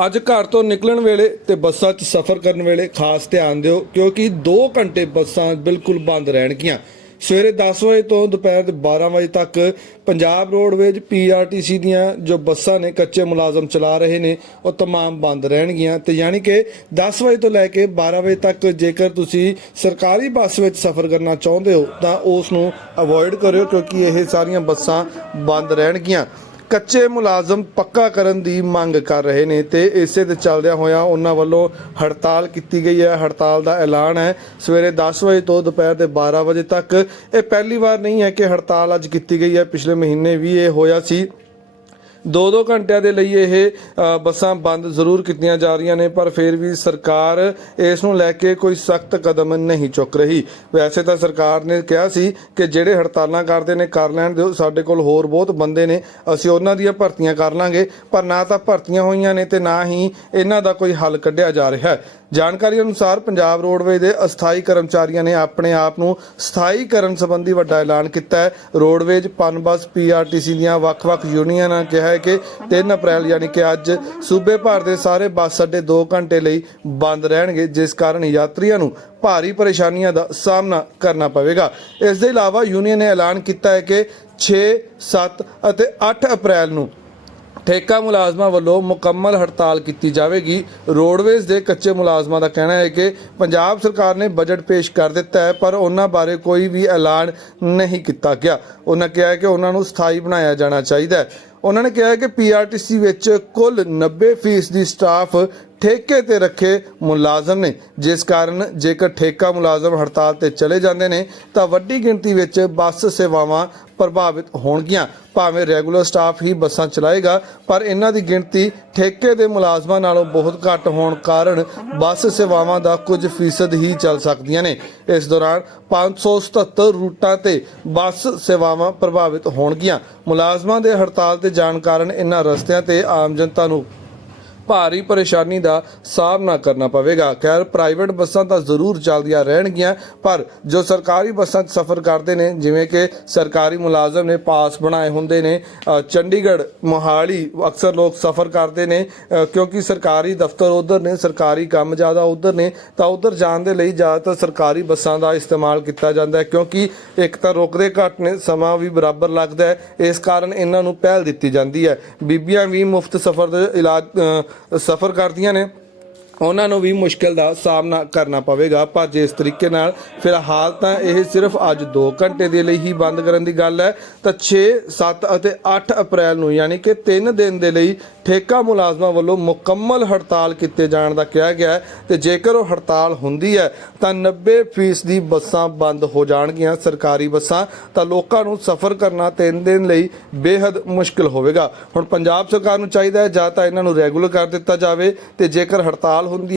ਅੱਜ ਘਰ ਤੋਂ ਨਿਕਲਣ ਵੇਲੇ ਤੇ ਬੱਸਾਂ 'ਚ ਸਫ਼ਰ ਕਰਨ ਵੇਲੇ ਖਾਸ ਧਿਆਨ ਦਿਓ ਕਿਉਂਕਿ 2 ਘੰਟੇ ਬੱਸਾਂ ਬਿਲਕੁਲ ਬੰਦ ਰਹਿਣਗੀਆਂ ਸਵੇਰੇ 10 ਵਜੇ ਤੋਂ ਦੁਪਹਿਰ ਦੇ 12 ਵਜੇ ਤੱਕ ਪੰਜਾਬ ਰੋਡਵੇਜ ਪੀਆਰਟੀਸੀ ਦੀਆਂ ਜੋ ਬੱਸਾਂ ਨੇ ਕੱਚੇ ਮੁਲਾਜ਼ਮ ਚਲਾ ਰਹੇ ਨੇ ਉਹ तमाम ਬੰਦ ਰਹਿਣਗੀਆਂ ਤੇ ਯਾਨੀ ਕਿ 10 ਵਜੇ ਤੋਂ ਲੈ ਕੇ 12 ਵਜੇ ਤੱਕ ਜੇਕਰ ਤੁਸੀਂ ਸਰਕਾਰੀ ਬੱਸ ਵਿੱਚ ਸਫ਼ਰ ਕਰਨਾ ਚਾਹੁੰਦੇ ਹੋ ਤਾਂ ਉਸ ਨੂੰ ਅਵੋਇਡ ਕਰਿਓ ਕਿਉਂਕਿ ਇਹ ਸਾਰੀਆਂ ਬੱਸਾਂ ਬੰਦ ਰਹਿਣਗੀਆਂ ਕੱਚੇ ਮੁਲਾਜ਼ਮ ਪੱਕਾ ਕਰਨ ਦੀ ਮੰਗ ਕਰ ਰਹੇ ਨੇ ਤੇ ਇਸੇ ਦੇ ਚੱਲਦਿਆਂ ਹੋਇਆਂ ਉਹਨਾਂ ਵੱਲੋਂ ਹੜਤਾਲ ਕੀਤੀ ਗਈ ਹੈ। ਹੜਤਾਲ ਦਾ ਐਲਾਨ ਹੈ। ਸਵੇਰੇ 10 ਵਜੇ ਤੋਂ ਦੁਪਹਿਰ ਦੇ 12 ਵਜੇ ਤੱਕ ਇਹ ਪਹਿਲੀ ਵਾਰ ਨਹੀਂ ਹੈ ਕਿ ਹੜਤਾਲ ਅੱਜ ਕੀਤੀ ਗਈ ਹੈ। ਪਿਛਲੇ ਮਹੀਨੇ ਵੀ ਇਹ ਹੋਇਆ ਸੀ। ਦੋ ਦੋ ਘੰਟਿਆਂ ਦੇ ਲਈ ਇਹ ਬੱਸਾਂ ਬੰਦ ਜ਼ਰੂਰ ਕੀਤੀਆਂ ਜਾ ਰਹੀਆਂ ਨੇ, ਪਰ ਫਿਰ ਵੀ ਸਰਕਾਰ ਇਸ ਨੂੰ ਲੈ ਕੇ ਕੋਈ ਸਖਤ ਕਦਮ ਨਹੀਂ ਚੁੱਕ ਰਹੀ। ਵੈਸੇ ਤਾਂ ਸਰਕਾਰ ਨੇ ਕਿਹਾ ਸੀ ਕਿ ਜਿਹੜੇ ਹੜਤਾਲਾਂ ਕਰਦੇ ਨੇ, ਕਰ ਲੈਣ ਦਿਓ, ਸਾਡੇ ਕੋਲ ਹੋਰ ਬਹੁਤ ਬੰਦੇ ਨੇ, ਅਸੀਂ ਉਹਨਾਂ ਦੀਆਂ ਭਰਤੀਆਂ ਕਰ ਲਾਂਗੇ, ਪਰ ਨਾ ਤਾਂ ਭਰਤੀਆਂ ਹੋਈਆਂ ਨੇ ਤੇ ਨਾ ਹੀ ਇਹਨਾਂ ਦਾ ਕੋਈ ਹੱਲ ਕੱਢਿਆ ਜਾ ਰਿਹਾ ਹੈ। ਜਾਣਕਾਰੀ ਅਨੁਸਾਰ ਪੰਜਾਬ ਰੋਡਵੇਜ਼ ਦੇ ਅਸਥਾਈ ਕਰਮਚਾਰੀਆਂ ਨੇ ਆਪਣੇ ਆਪ ਨੂੰ ਸਥਾਈ ਕਰਨ ਸੰਬੰਧੀ ਵੱਡਾ ਐਲਾਨ ਕੀਤਾ ਹੈ। ਰੋਡਵੇਜ਼, ਪਨਬਸ ਪੀਆਰਟੀਸੀ ਦੀਆਂ ਵੱਖ-ਵੱਖ ਯੂਨੀਅਨਾਂ ਕਿਹਾ ਹੈ ਕਿ 3 ਅਪ੍ਰੈਲ ਯਾਨੀ ਕਿ ਅੱਜ ਸੂਬੇ ਭਰ ਦੇ ਸਾਰੇ ਬੱਸ ਅੱਡੇ 2 ਘੰਟੇ ਲਈ ਬੰਦ ਰਹਿਣਗੇ, ਜਿਸ ਕਾਰਨ ਯਾਤਰੀਆਂ ਨੂੰ ਭਾਰੀ ਪਰੇਸ਼ਾਨੀਆਂ ਦਾ ਸਾਹਮਣਾ ਕਰਨਾ ਪਵੇਗਾ। ਇਸ ਦੇ ਇਲਾਵਾ ਯੂਨੀਅਨ ਨੇ ਐਲਾਨ ਕੀਤਾ ਹੈ ਕਿ 6 7 ਅਤੇ 8 ਅਪ੍ਰੈਲ ਨੂੰ ਠੇਕਾ ਮੁਲਾਜ਼ਮਾਂ ਵੱਲੋਂ ਮੁਕੰਮਲ ਹੜਤਾਲ ਕੀਤੀ ਜਾਵੇਗੀ। ਰੋਡਵੇਜ਼ ਦੇ ਕੱਚੇ ਮੁਲਾਜ਼ਮਾਂ ਦਾ ਕਹਿਣਾ ਹੈ ਕਿ ਪੰਜਾਬ ਸਰਕਾਰ ਨੇ ਬਜਟ ਪੇਸ਼ ਕਰ ਦਿੱਤਾ ਹੈ, ਪਰ ਉਹਨਾਂ ਬਾਰੇ ਕੋਈ ਵੀ ਐਲਾਨ ਨਹੀਂ ਕੀਤਾ ਗਿਆ। ਉਹਨਾਂ ਕਿਹਾ ਕਿ ਉਹਨਾਂ ਨੂੰ ਸਥਾਈ ਬਣਾਇਆ ਜਾਣਾ ਚਾਹੀਦਾ ਹੈ। ਉਹਨਾਂ ਨੇ ਕਿਹਾ ਹੈ ਕਿ ਪੀਆਰਟੀਸੀ ਵਿੱਚ ਕੁੱਲ 90% ਦੀ ਸਟਾਫ ਠੇਕੇ ਤੇ ਰੱਖੇ ਮੁਲਾਜ਼ਮ ਨੇ। ਜਿਸ ਕਾਰਨ ਜੇਕਰ ਠੇਕਾ ਮੁਲਾਜ਼ਮ ਹੜਤਾਲ ਤੇ ਚਲੇ ਜਾਂਦੇ ਨੇ, ਤਾਂ ਵੱਡੀ ਗਿਣਤੀ ਵਿੱਚ ਬੱਸ ਸੇਵਾਵਾਂ ਪ੍ਰਭਾਵਿਤ ਹੋਣਗੀਆਂ। ਭਾਵੇਂ ਰੈਗੂਲਰ ਸਟਾਫ ਹੀ ਬੱਸਾਂ ਚਲਾਏਗਾ, ਪਰ ਇਹਨਾਂ ਦੀ ਗਿਣਤੀ ਠੇਕੇ ਦੇ ਮੁਲਾਜ਼ਮਾਂ ਨਾਲੋਂ ਬਹੁਤ ਘੱਟ ਹੋਣ ਕਾਰਨ ਬੱਸ ਸੇਵਾਵਾਂ ਦਾ ਕੁਝ ਫੀਸਦ ਹੀ ਚੱਲ ਸਕਦੀਆਂ ਨੇ। ਇਸ ਦੌਰਾਨ 577 ਰੂਟਾਂ ਤੇ ਬੱਸ ਸੇਵਾਵਾਂ ਪ੍ਰਭਾਵਿਤ ਹੋਣਗੀਆਂ। ਮੁਲਾਜ਼ਮਾਂ ਦੇ ਹੜਤਾਲ ਤੇ ਜਾਣ ਕਾਰਨ ਇਹਨਾਂ ਰਸਤਿਆਂ ਤੇ ਆਮ ਜਨਤਾ ਨੂੰ ਭਾਰੀ ਪਰੇਸ਼ਾਨੀ ਦਾ ਸਾਹਮਣਾ ਕਰਨਾ ਪਵੇਗਾ। ਖੈਰ ਪ੍ਰਾਈਵੇਟ ਬੱਸਾਂ ਤਾਂ ਜ਼ਰੂਰ ਚੱਲਦੀਆਂ ਰਹਿਣਗੀਆਂ, ਪਰ ਜੋ ਸਰਕਾਰੀ ਬੱਸਾਂ 'ਚ ਸਫ਼ਰ ਕਰਦੇ ਨੇ, ਜਿਵੇਂ ਕਿ ਸਰਕਾਰੀ ਮੁਲਾਜ਼ਮ ਨੇ ਪਾਸ ਬਣਾਏ ਹੁੰਦੇ ਨੇ ਚੰਡੀਗੜ੍ਹ, ਮੋਹਾਲੀ, ਅਕਸਰ ਲੋਕ ਸਫ਼ਰ ਕਰਦੇ ਨੇ ਕਿਉਂਕਿ ਸਰਕਾਰੀ ਦਫ਼ਤਰ ਉਧਰ ਨੇ, ਸਰਕਾਰੀ ਕੰਮ ਜ਼ਿਆਦਾ ਉਧਰ ਨੇ, ਤਾਂ ਉਧਰ ਜਾਣ ਦੇ ਲਈ ਜ਼ਿਆਦਾਤਰ ਸਰਕਾਰੀ ਬੱਸਾਂ ਦਾ ਇਸਤੇਮਾਲ ਕੀਤਾ ਜਾਂਦਾ ਹੈ, ਕਿਉਂਕਿ ਇੱਕ ਤਾਂ ਰੁਕਦੇ ਘੱਟ ਨੇ, ਸਮਾਂ ਵੀ ਬਰਾਬਰ ਲੱਗਦਾ ਹੈ, ਇਸ ਕਾਰਨ ਇਹਨਾਂ ਨੂੰ ਪਹਿਲ ਦਿੱਤੀ ਜਾਂਦੀ ਹੈ। ਬੀਬੀਆਂ ਵੀ ਮੁਫਤ ਸਫ਼ਰ ਦੇ ਇਲਾਜ ਸਫ਼ਰ ਕਰਦੀਆਂ ਨੇ, ਉਹਨਾਂ ਨੂੰ ਵੀ ਮੁਸ਼ਕਲ ਦਾ ਸਾਹਮਣਾ ਕਰਨਾ ਪਵੇਗਾ। ਪਰ ਜੇ ਇਸ ਤਰੀਕੇ ਨਾਲ ਫਿਲਹਾਲ ਤਾਂ ਇਹ ਸਿਰਫ ਅੱਜ 2 ਘੰਟੇ ਦੇ ਲਈ ਹੀ ਬੰਦ ਕਰਨ ਦੀ ਗੱਲ ਹੈ, ਤਾਂ 6 7 ਅਤੇ 8 ਅਪ੍ਰੈਲ ਨੂੰ ਯਾਨੀ ਕਿ 3 ਦਿਨ ਦੇ ਲਈ ਠੇਕਾ ਮੁਲਾਜ਼ਮਾਂ ਵੱਲੋਂ ਮੁਕੰਮਲ ਹੜਤਾਲ ਕੀਤੇ ਜਾਣ ਦਾ ਕਿਹਾ ਗਿਆ ਹੈ ਤੇ ਜੇਕਰ ਉਹ ਹੜਤਾਲ ਹੁੰਦੀ ਹੈ, ਤਾਂ 90% ਦੀ ਬੱਸਾਂ ਬੰਦ ਹੋ ਜਾਣਗੀਆਂ ਸਰਕਾਰੀ ਬੱਸਾਂ, ਤਾਂ ਲੋਕਾਂ ਨੂੰ ਸਫ਼ਰ ਕਰਨਾ ਤਿੰਨ ਦਿਨ ਲਈ ਬੇहद ਮੁਸ਼ਕਲ ਹੋਵੇਗਾ। ਹੁਣ ਪੰਜਾਬ ਸਰਕਾਰ ਨੂੰ ਚਾਹੀਦਾ ਹੈ ਜਾਂ ਤਾਂ ਇਹਨਾਂ ਨੂੰ ਰੈਗੂਲਰ ਕਰ ਦਿੱਤਾ ਜਾਵੇ ਤੇ ਜੇਕਰ ਹੜਤਾਲ ਹੁੰਦੀ